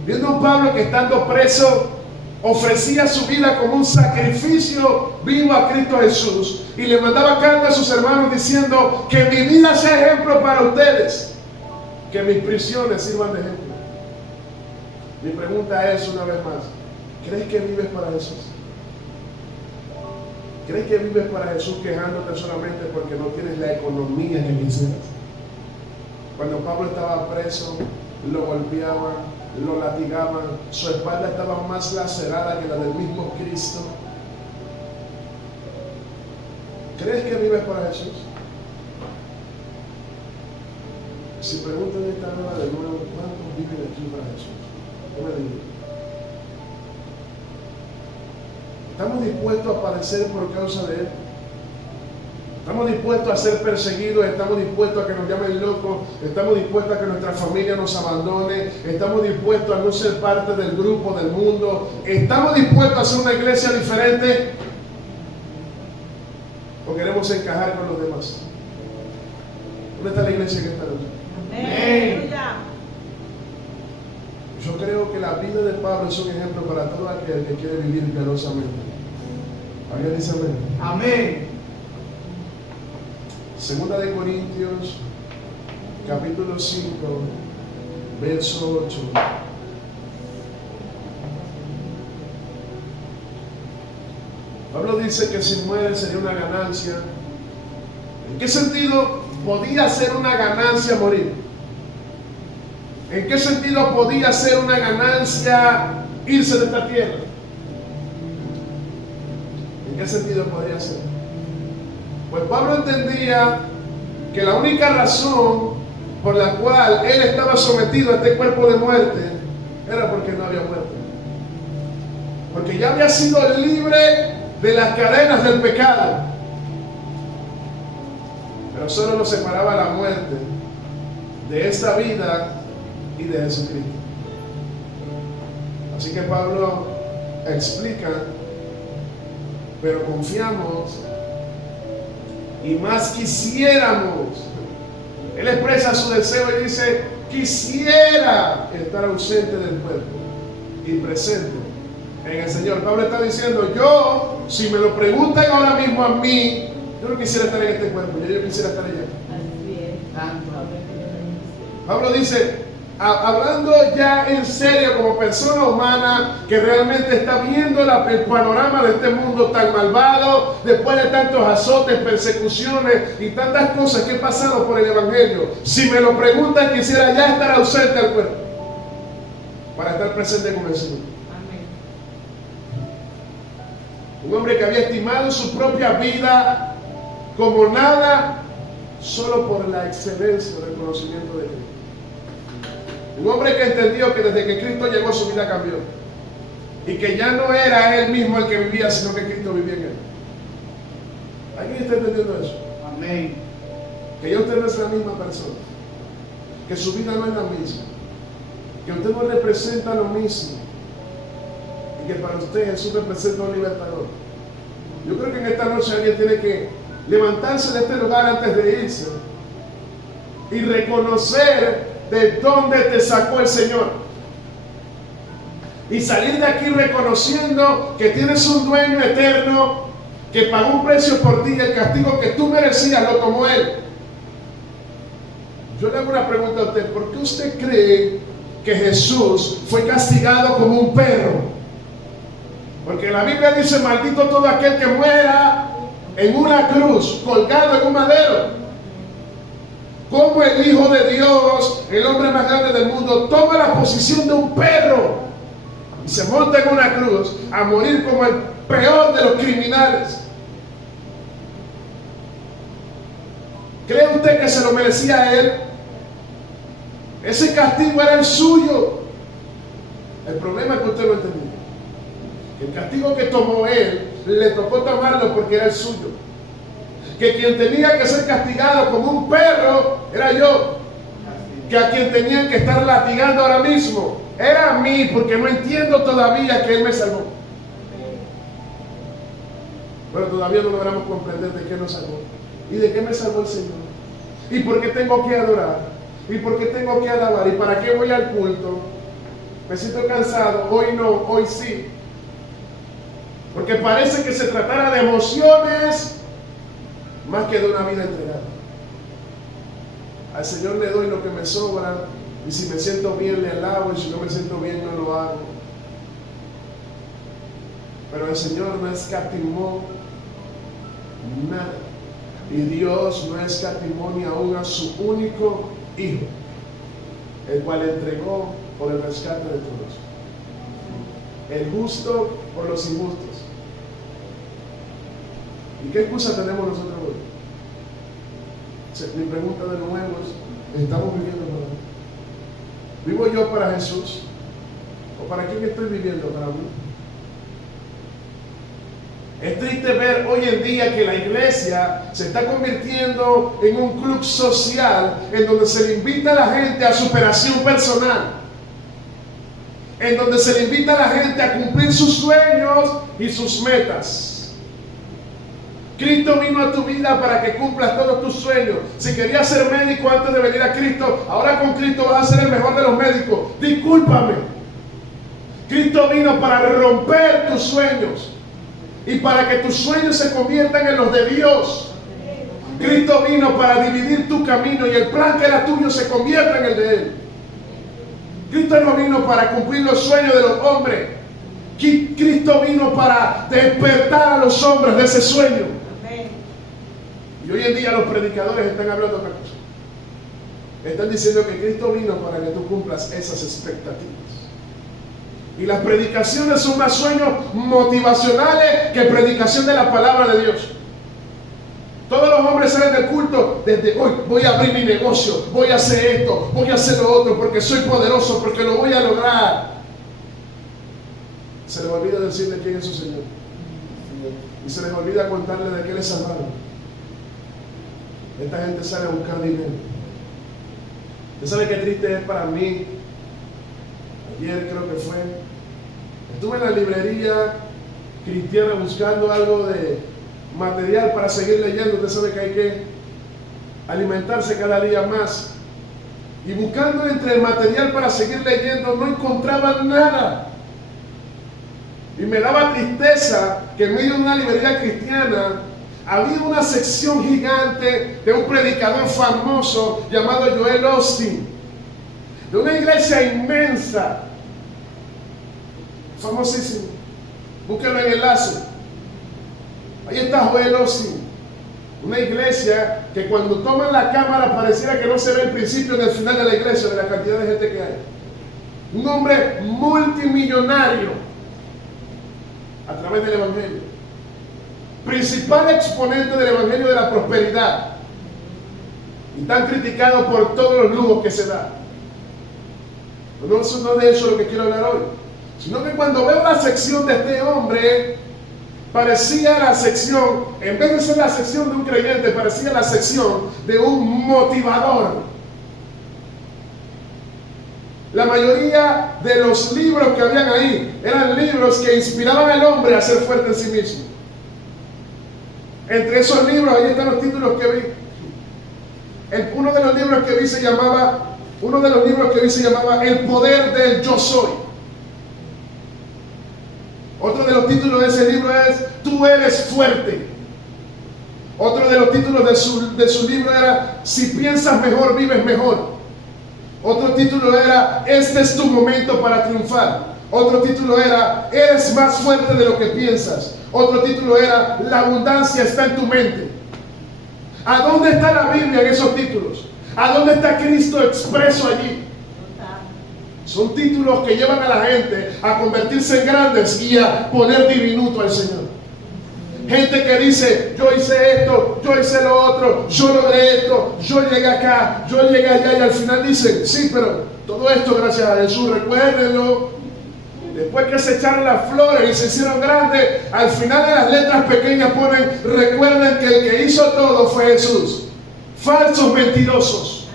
Viendo a un Pablo que estando preso ofrecía su vida como un sacrificio vivo a Cristo Jesús, y le mandaba cartas a sus hermanos diciendo: que mi vida sea ejemplo para ustedes, que mis prisiones sirvan de ejemplo. Mi pregunta es una vez más: ¿crees que vives para Jesús? ¿Crees que vives para Jesús quejándote solamente porque no tienes la economía que quisieras? Cuando Pablo estaba preso, lo golpeaban, lo latigaban, su espalda estaba más lacerada que la del mismo Cristo. ¿Crees que vives para Jesús? Si preguntan esta hora de nuevo: ¿cuántos viven aquí para Jesús? ¿Qué me digo? ¿Estamos dispuestos a padecer por causa de Él? Estamos dispuestos a ser perseguidos, estamos dispuestos a que nos llamen locos, estamos dispuestos a que nuestra familia nos abandone, estamos dispuestos a no ser parte del grupo, del mundo, estamos dispuestos a hacer una iglesia diferente o queremos encajar con los demás. ¿Dónde está la iglesia que está hoy? Amén. Aleluya. Yo creo que la vida de Pablo es un ejemplo para todo aquel que quiere vivir piadosamente. ¿Alguien dice amén? Amén. Segunda de Corintios, capítulo 5, verso 8. Pablo dice que si muere sería una ganancia. ¿En qué sentido podía ser una ganancia morir? ¿En qué sentido podía ser una ganancia irse de esta tierra? ¿En qué sentido podría ser? Pues Pablo entendía que la única razón por la cual él estaba sometido a este cuerpo de muerte era porque no había muerto. Porque ya había sido libre de las cadenas del pecado. Pero solo lo separaba la muerte de esta vida y de Jesucristo. Así que Pablo explica, pero confiamos y más quisiéramos. Él expresa su deseo y dice: quisiera estar ausente del cuerpo y presente en el Señor. Pablo está diciendo: yo, si me lo preguntan ahora mismo a mí, yo no quisiera estar en este cuerpo, yo quisiera estar allá. Pablo dice, hablando ya en serio como persona humana que realmente está viendo el panorama de este mundo tan malvado, después de tantos azotes, persecuciones y tantas cosas que he pasado por el Evangelio, si me lo preguntan, quisiera ya estar ausente del cuerpo para estar presente con el Señor. Un hombre que había estimado su propia vida como nada, solo por la excelencia del conocimiento de Cristo. Un hombre que entendió que desde que Cristo llegó su vida cambió. Y que ya no era él mismo el que vivía, sino que Cristo vivía en él. ¿Alguien está entendiendo eso? Amén. Que ya usted no es la misma persona. Que su vida no es la misma. Que usted no representa lo mismo. Y que para usted Jesús representa un libertador. Yo creo que en esta noche alguien tiene que levantarse de este lugar antes de irse y reconocer de dónde te sacó el Señor, y salir de aquí reconociendo que tienes un dueño eterno que pagó un precio por ti, y el castigo que tú merecías lo tomó Él. Yo le hago una pregunta a usted: ¿por qué usted cree que Jesús fue castigado como un perro? Porque la Biblia dice: maldito todo aquel que muera en una cruz, colgado en un madero. Como el Hijo de Dios, el hombre más grande del mundo, toma la posición de un perro y se monta en una cruz a morir como el peor de los criminales. ¿Cree usted que se lo merecía a él? Ese castigo era el suyo. El problema es que usted no entendió. El castigo que tomó él, le tocó tomarlo porque era el suyo. Que quien tenía que ser castigado como un perro era yo. Que a quien tenían que estar latigando ahora mismo era a mí, porque no entiendo todavía que Él me salvó. Pero todavía no logramos comprender de qué nos salvó y de qué me salvó el Señor, y por qué tengo que adorar, y por qué tengo que alabar, y para qué voy al culto. Me siento cansado, hoy no, hoy sí, porque parece que se tratara de emociones más que de una vida entregada. Al Señor le doy lo que me sobra, y si me siento bien le alabo, y si no me siento bien no lo hago. Pero el Señor no escatimó nada, y Dios no escatimó ni aún a su único Hijo, el cual entregó por el rescate de todos, el justo por los injustos. ¿Y qué excusa tenemos nosotros hoy? Mi pregunta de nuevo es: ¿estamos viviendo para mí? ¿Vivo yo para Jesús? ¿O para quién estoy viviendo? ¿Para mí? Es triste ver hoy en día que la iglesia se está convirtiendo en un club social en donde se le invita a la gente a superación personal, en donde se le invita a la gente a cumplir sus sueños y sus metas. Cristo vino a tu vida para que cumplas todos tus sueños. Si querías ser médico antes de venir a Cristo, ahora con Cristo vas a ser el mejor de los médicos. Discúlpame. Cristo vino para romper tus sueños y para que tus sueños se conviertan en los de Dios. Cristo vino para dividir tu camino y el plan que era tuyo se convierta en el de Él. Cristo no vino para cumplir los sueños de los hombres. Cristo vino para despertar a los hombres de ese sueño. Y hoy en día los predicadores están hablando otra cosa. Están diciendo que Cristo vino para que tú cumplas esas expectativas. Y las predicaciones son más sueños motivacionales que predicación de la palabra de Dios. Todos los hombres salen del culto desde hoy: voy a abrir mi negocio, voy a hacer esto, voy a hacer lo otro, porque soy poderoso, porque lo voy a lograr. Se les olvida decirle quién es su Señor. Y se les olvida contarle de qué les salvaron. Esta gente sale a buscar dinero. ¿Usted sabe qué triste es para mí? Ayer creo que fue. Estuve en la librería cristiana buscando algo de material para seguir leyendo. Usted sabe que hay que alimentarse cada día más. Y buscando entre el material para seguir leyendo no encontraba nada. Y me daba tristeza que en medio de una librería cristiana había una sección gigante de un predicador famoso llamado Joel Osteen, de una iglesia inmensa, famosísimo. Búsquenlo en el enlace. Ahí está Joel Osteen, una iglesia que cuando toman la cámara pareciera que no se ve el principio ni el final de la iglesia, de la cantidad de gente que hay. Un hombre multimillonario a través del evangelio. Principal exponente del evangelio de la prosperidad, y tan criticado por todos los lujos que se da. No es de eso lo que quiero hablar hoy, sino que cuando veo la sección de este hombre, parecía la sección, en vez de ser la sección de un creyente, parecía la sección de un motivador. La mayoría de los libros que habían ahí eran libros que inspiraban al hombre a ser fuerte en sí mismo. Entre esos libros, ahí están los títulos que vi. Uno de los libros que vi se llamaba El poder del yo soy. Otro de los títulos de ese libro es Tú eres fuerte. Otro de los títulos de su libro era Si piensas mejor, vives mejor. Otro título era Este es tu momento para triunfar. Otro título era Eres más fuerte de lo que piensas. Otro título era La abundancia está en tu mente. ¿A dónde está la Biblia en esos títulos? ¿A dónde está Cristo expreso allí? Son títulos que llevan a la gente a convertirse en grandes y a poner diminuto al Señor. Gente que dice: yo hice esto, yo hice lo otro, yo logré esto, yo llegué acá, yo llegué allá, y al final dicen: sí, pero todo esto gracias a Jesús. Recuérdenlo. Después que se echaron las flores y se hicieron grandes, al final de las letras pequeñas ponen: recuerden que el que hizo todo fue Jesús. Falsos mentirosos.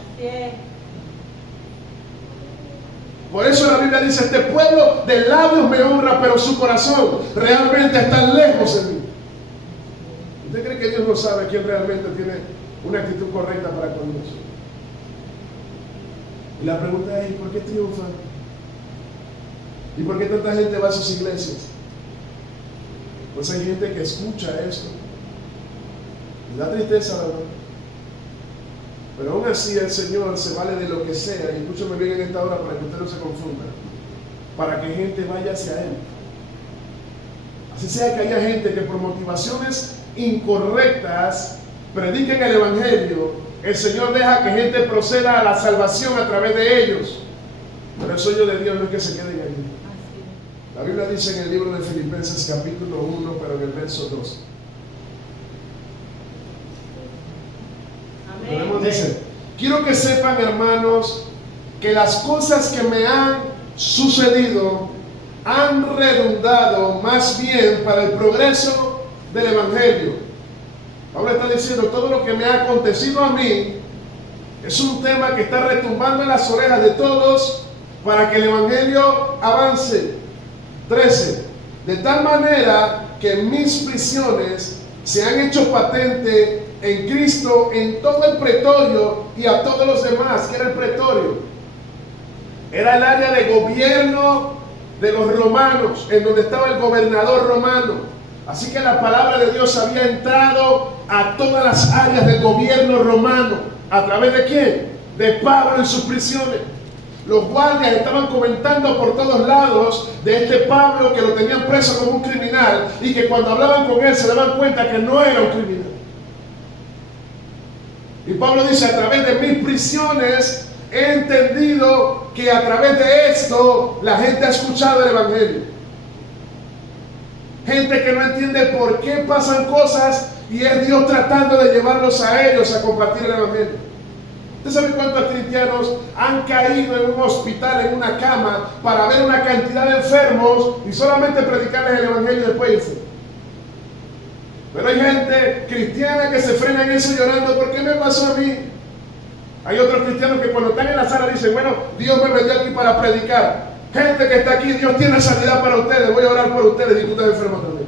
Por eso la Biblia dice: este pueblo de labios me honra, pero su corazón realmente está lejos de mí. ¿Usted cree que Dios no sabe quién realmente tiene una actitud correcta para con Dios? Y la pregunta es: ¿por qué triunfan? ¿Y por qué tanta gente va a sus iglesias? Pues hay gente que escucha esto y da tristeza, ¿verdad? Pero aún así el Señor se vale de lo que sea, y escúchame bien en esta hora para que usted no se confunda, para que gente vaya hacia Él. Así sea que haya gente que por motivaciones incorrectas prediquen el Evangelio, el Señor deja que gente proceda a la salvación a través de ellos. Pero el sueño de Dios no es que se queden allí. La Biblia dice en el libro de Filipenses capítulo 1, pero en el verso 2. Dice: quiero que sepan, hermanos, que las cosas que me han sucedido han redundado más bien para el progreso del Evangelio. Pablo está diciendo, todo lo que me ha acontecido a mí es un tema que está retumbando en las orejas de todos para que el Evangelio avance. 13. De tal manera que mis prisiones se han hecho patente en Cristo en todo el pretorio y a todos los demás. ¿Qué era el pretorio? Era el área de gobierno de los romanos, en donde estaba el gobernador romano. Así que la palabra de Dios había entrado a todas las áreas del gobierno romano. ¿A través de quién? De Pablo en sus prisiones. Los guardias estaban comentando por todos lados de este Pablo, que lo tenían preso como un criminal, y que cuando hablaban con él se daban cuenta que no era un criminal. Y Pablo dice, a través de mis prisiones he entendido que a través de esto la gente ha escuchado el Evangelio. Gente que no entiende por qué pasan cosas y es Dios tratando de llevarlos a ellos a compartir el Evangelio. ¿Usted sabe cuántos cristianos han caído en un hospital, en una cama, para ver una cantidad de enfermos y solamente predicarles el Evangelio y después irse? Pero hay gente cristiana que se frena en eso llorando, ¿por qué me pasó a mí? Hay otros cristianos que cuando están en la sala dicen, bueno, Dios me metió aquí para predicar. Gente que está aquí, Dios tiene sanidad para ustedes, voy a orar por ustedes y tú estás enfermo también.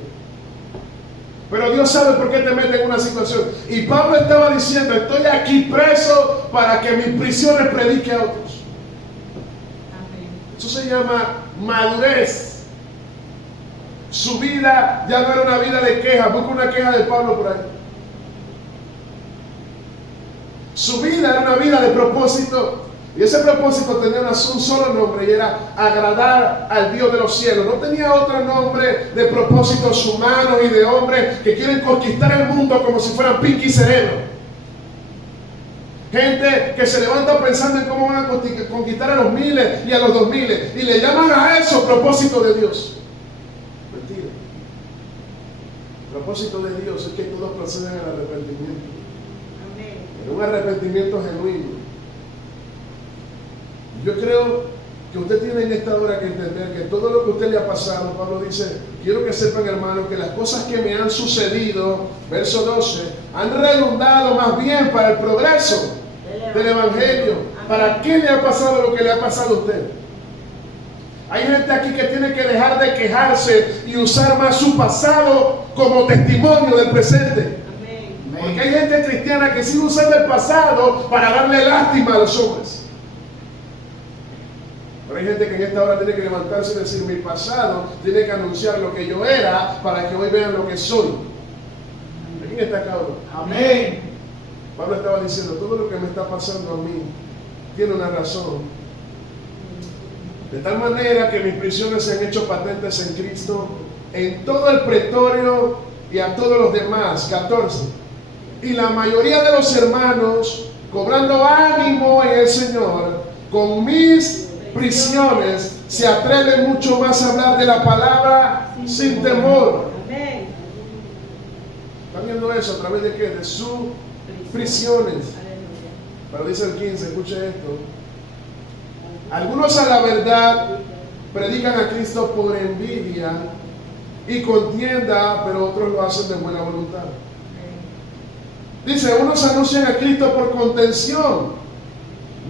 Pero Dios sabe por qué te mete en una situación. Y Pablo estaba diciendo, estoy aquí preso para que mis prisiones predique a otros. Eso se llama madurez. Su vida ya no era una vida de queja. Busca una queja de Pablo por ahí. Su vida era una vida de propósito. Y ese propósito tenía un solo nombre, y era agradar al Dios de los cielos. No tenía otro nombre de propósitos humanos y de hombres que quieren conquistar el mundo como si fueran Pinky y Sereno. Gente que se levanta pensando en cómo van a conquistar a los miles y a los 2000 y le llaman a eso propósito de Dios. Mentira. El propósito de Dios es que todos procedan al arrepentimiento. Amén. Un arrepentimiento genuino. Yo creo que usted tiene en esta hora que entender que todo lo que a usted le ha pasado, Pablo dice, quiero que sepan, hermanos, que las cosas que me han sucedido, verso 12, han redundado más bien para el progreso del Evangelio. ¿Para qué le ha pasado lo que le ha pasado a usted? Hay gente aquí que tiene que dejar de quejarse y usar más su pasado como testimonio del presente. Porque hay gente cristiana que sigue usando el pasado para darle lástima a los hombres. Pero hay gente que en esta hora tiene que levantarse y decir, mi pasado tiene que anunciar lo que yo era para que hoy vean lo que soy. ¿De quién está acá hoy? Amén. Pablo estaba diciendo, todo lo que me está pasando a mí tiene una razón. De tal manera que mis prisiones se han hecho patentes en Cristo, en todo el pretorio y a todos los demás. 14. Y la mayoría de los hermanos, cobrando ánimo en el Señor, con mis prisiones, se atreven mucho más a hablar de la palabra sin temor. Amén. ¿Están viendo eso? ¿A través de qué? De sus prisiones. Pero dice el 15, escuche esto. Algunos a la verdad predican a Cristo por envidia y contienda, pero otros lo hacen de buena voluntad. Dice, unos anuncian a Cristo por contención,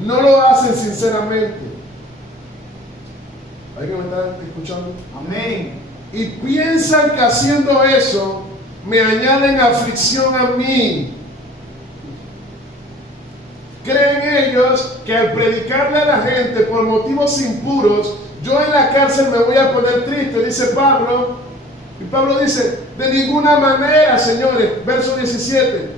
no lo hacen sinceramente. ¿Hay que me está escuchando? Amén. Y piensan que haciendo eso me añaden aflicción a mí. Creen ellos que al predicarle a la gente por motivos impuros, yo en la cárcel me voy a poner triste, dice Pablo. Y Pablo dice, de ninguna manera, señores, verso 17.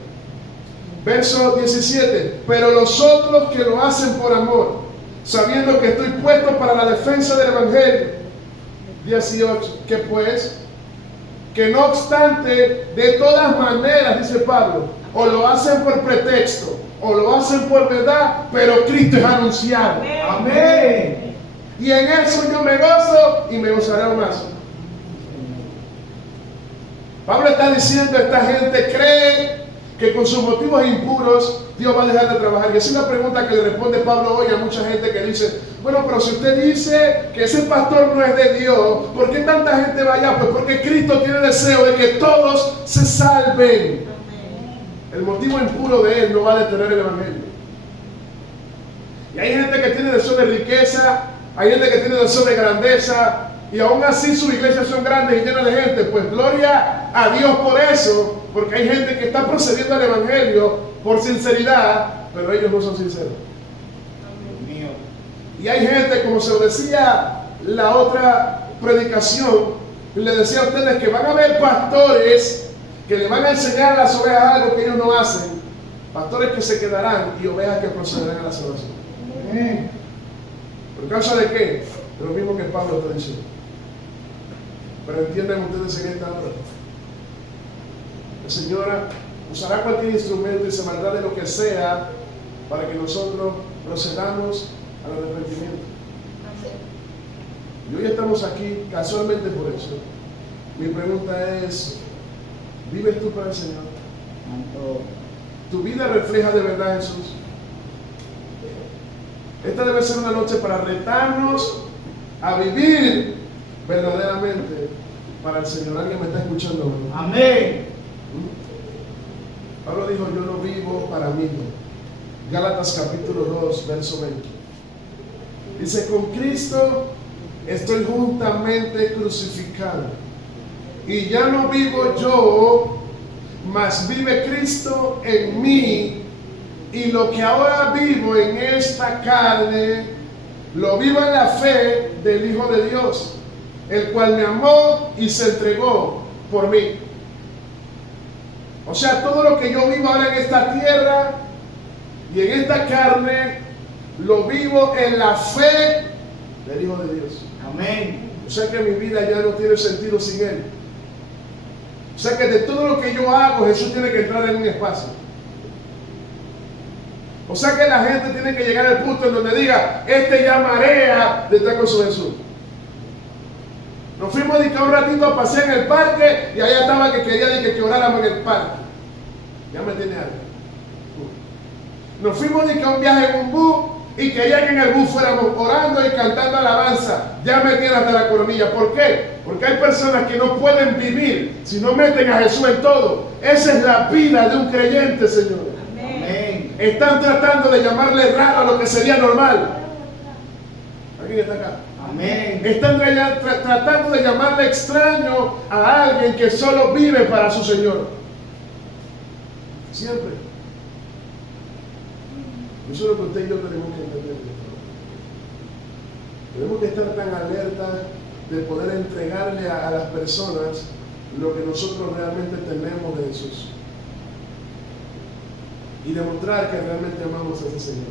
Verso 17, pero los otros que lo hacen por amor, sabiendo que estoy puesto para la defensa del Evangelio. 18, que pues, que no obstante, de todas maneras, dice Pablo, o lo hacen por pretexto, o lo hacen por verdad, pero Cristo es anunciado. Amén. Amén. Y en eso yo me gozo y me gozaré aún más. Pablo está diciendo, esta gente cree que con sus motivos impuros Dios va a dejar de trabajar. Y esa es la pregunta que le responde Pablo hoy a mucha gente que dice, bueno, pero si usted dice que ese pastor no es de Dios, ¿por qué tanta gente va allá? Pues porque Cristo tiene deseo de que todos se salven. El motivo impuro de él no va a detener el evangelio. Y hay gente que tiene deseo de riqueza, hay gente que tiene deseo de grandeza, y aún así sus iglesias son grandes y llenas de gente. Pues gloria a Dios por eso, porque hay gente que está procediendo al evangelio por sinceridad, pero ellos no son sinceros. Y hay gente, como se lo decía la otra predicación, le decía a ustedes que van a haber pastores que le van a enseñar a las ovejas algo que ellos no hacen, pastores que se quedarán y ovejas que procederán a la salvación. ¿Por causa de qué? De lo mismo que Pablo está diciendo. Pero entiendan ustedes en esta hora, la Señora usará cualquier instrumento y se valdrá de lo que sea para que nosotros procedamos al arrepentimiento. Y hoy estamos aquí casualmente por eso. Mi pregunta es, ¿vives tú para el Señor? ¿Tu vida refleja de verdad a Jesús? Esta debe ser una noche para retarnos a vivir verdaderamente para el Señor. ¿Alguien me está escuchando? Amén. Pablo dijo, yo no vivo para mí. Gálatas capítulo 2, verso 20. Dice, con Cristo estoy juntamente crucificado. Y ya no vivo yo, mas vive Cristo en mí. Y lo que ahora vivo en esta carne, lo vivo en la fe del Hijo de Dios, el cual me amó y se entregó por mí. O sea, todo lo que yo vivo ahora en esta tierra y en esta carne, lo vivo en la fe del Hijo de Dios. Amén. O sea que mi vida ya no tiene sentido sin Él. O sea que de todo lo que yo hago, Jesús tiene que entrar en un espacio. O sea que la gente tiene que llegar al punto en donde diga, este ya marea de estar con su Jesús. Nos fuimos un ratito a pasear en el parque y allá estaba que quería que oráramos en el parque. Ya me tiene algo. Nos fuimos a un viaje en un bus y quería que en el bus fuéramos orando y cantando alabanza. Ya me tiene hasta la coronilla. ¿Por qué? Porque hay personas que no pueden vivir si no meten a Jesús en todo. Esa es la vida de un creyente, Señor. Están tratando de llamarle raro a lo que sería normal. ¿Alguien está acá? Amén. Están tratando de llamarle extraño a alguien que solo vive para su Señor. Siempre. Eso es lo que usted y yo tenemos que entender. Tenemos que estar tan alerta de poder entregarle a las personas lo que nosotros realmente tenemos de Jesús. Y demostrar que realmente amamos a ese Señor.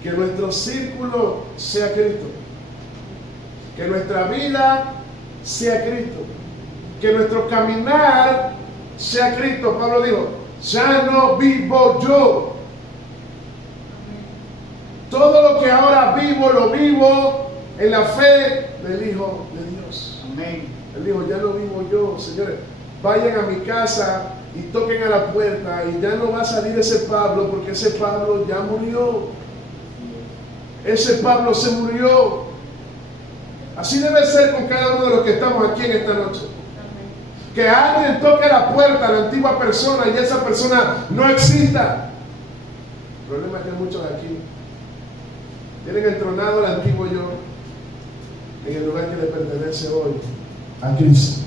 Que nuestro círculo sea Cristo. Que nuestra vida sea Cristo. Que nuestro caminar sea Cristo. Pablo dijo, ya no vivo yo. Todo lo que ahora vivo, lo vivo en la fe del Hijo de Dios. Amén. Él dijo, ya no vivo yo. Señores, vayan a mi casa y toquen a la puerta y ya no va a salir ese Pablo, porque ese Pablo ya murió. Ese Pablo se murió. Así debe ser con cada uno de los que estamos aquí en esta noche. Que alguien toque a la puerta a la antigua persona y esa persona no exista. El problema es que muchos aquí tienen entronado al antiguo yo en el lugar que le pertenece hoy a Cristo.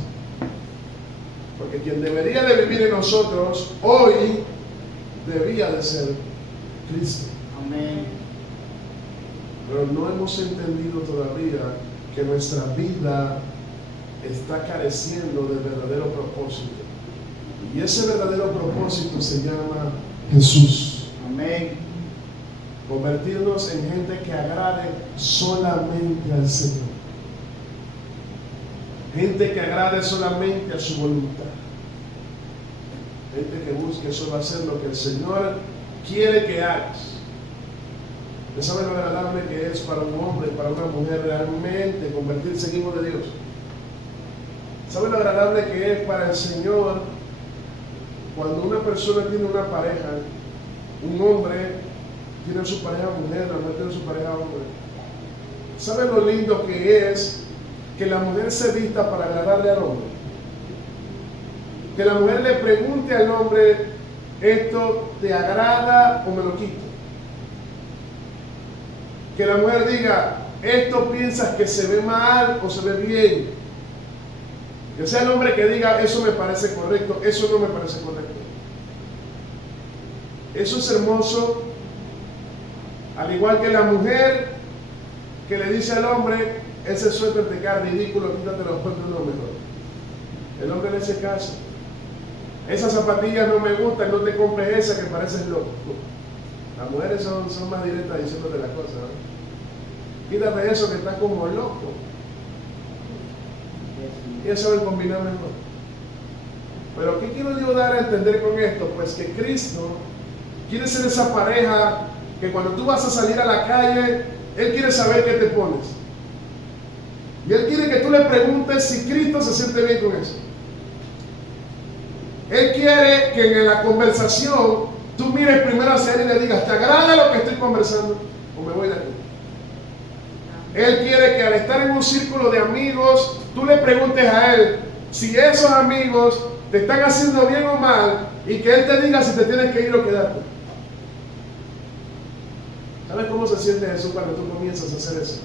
Porque quien debería de vivir en nosotros hoy debía de ser Cristo. Amén. Pero no hemos entendido todavía que nuestra vida está careciendo del verdadero propósito. Y ese verdadero propósito se llama Jesús. Amén. Convertirnos en gente que agrade solamente al Señor. Gente que agrade solamente a su voluntad. Gente que busque solo hacer lo que el Señor quiere que hagas. ¿Usted sabe lo agradable que es para un hombre, para una mujer realmente convertirse en hijo de Dios? ¿Sabe lo agradable que es para el Señor cuando una persona tiene una pareja, un hombre tiene su pareja mujer, la mujer tiene su pareja hombre. ¿Saben lo lindo que es que la mujer se vista para agradarle al hombre? Que la mujer le pregunte al hombre, ¿esto te agrada o me lo quito? Que la mujer diga, ¿esto piensas que se ve mal o se ve bien? Que sea el hombre que diga, eso me parece correcto, eso no me parece correcto. Eso es hermoso, al igual que la mujer que le dice al hombre, ese suéter te queda ridículo, quítatelo, ponte uno mejor. El hombre le hace caso. Esas zapatillas no me gustan, no te compres esa que pareces loco. Las mujeres son más directas diciéndote las cosas, ¿no? Quítate eso que estás como loco. Ellas saben combinar mejor. Pero ¿qué quiero yo dar a entender con esto? Pues que Cristo quiere ser esa pareja que cuando tú vas a salir a la calle, Él quiere saber qué te pones. Y Él quiere que tú le preguntes si Cristo se siente bien con eso. Él quiere que en la conversación tú mires primero hacia Él y le digas, ¿te agrada lo que estoy conversando? ¿O me voy de aquí? Él quiere que al estar en un círculo de amigos, tú le preguntes a Él si esos amigos te están haciendo bien o mal y que Él te diga si te tienes que ir o quedarte. ¿Sabes cómo se siente Jesús cuando tú comienzas a hacer eso?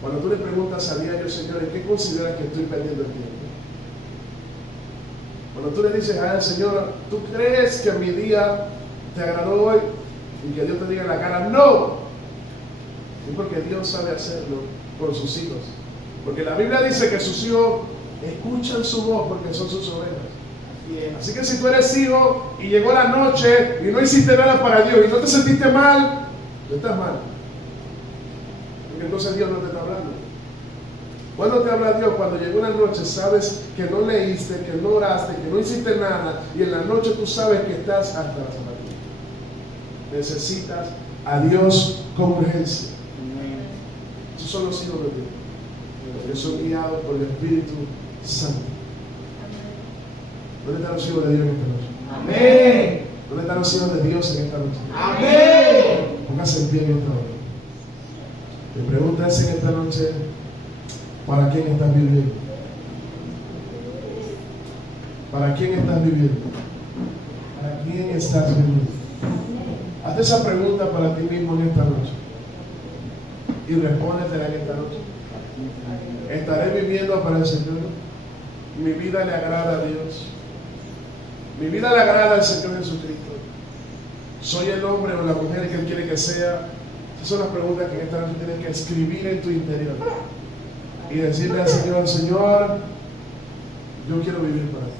Cuando tú le preguntas a diario, Señor, ¿en qué consideras que estoy perdiendo el tiempo? Cuando tú le dices a Él, Señor, ¿tú crees que mi día te agradó hoy? Y que Dios te diga en la cara, no. Es porque Dios sabe hacerlo con sus hijos. Porque la Biblia dice que sus hijos escuchan su voz porque son sus ovejas. Así que si tú eres hijo y llegó la noche y no hiciste nada para Dios y no te sentiste mal, tú estás mal. Porque entonces Dios no te está hablando. ¿Cuándo te habla Dios? Cuando llegó la noche, sabes que no leíste, que no oraste, que no hiciste nada y en la noche tú sabes que estás hasta la zapatilla. Necesitas a Dios con urgencia. Esos son los hijos de Dios. Ellos son guiados por el Espíritu Santo. ¿Dónde están los hijos de Dios en esta noche? Amén. ¿Dónde están los hijos de Dios en esta noche? Amén. Póngase en pie en esta hora. Mi pregunta es en esta noche, ¿para quién estás viviendo? ¿Para quién estás viviendo? ¿Para quién estás viviendo? Hazte esa pregunta para ti mismo en esta noche. Y respóndetela en esta noche. ¿Estaré viviendo para el Señor? ¿Mi vida le agrada a Dios? ¿Mi vida le agrada al Señor Jesucristo? ¿Soy el hombre o la mujer que Él quiere que sea? Esas son las preguntas que en esta noche tienes que escribir en tu interior. Y decirle al Señor, Señor, yo quiero vivir para ti.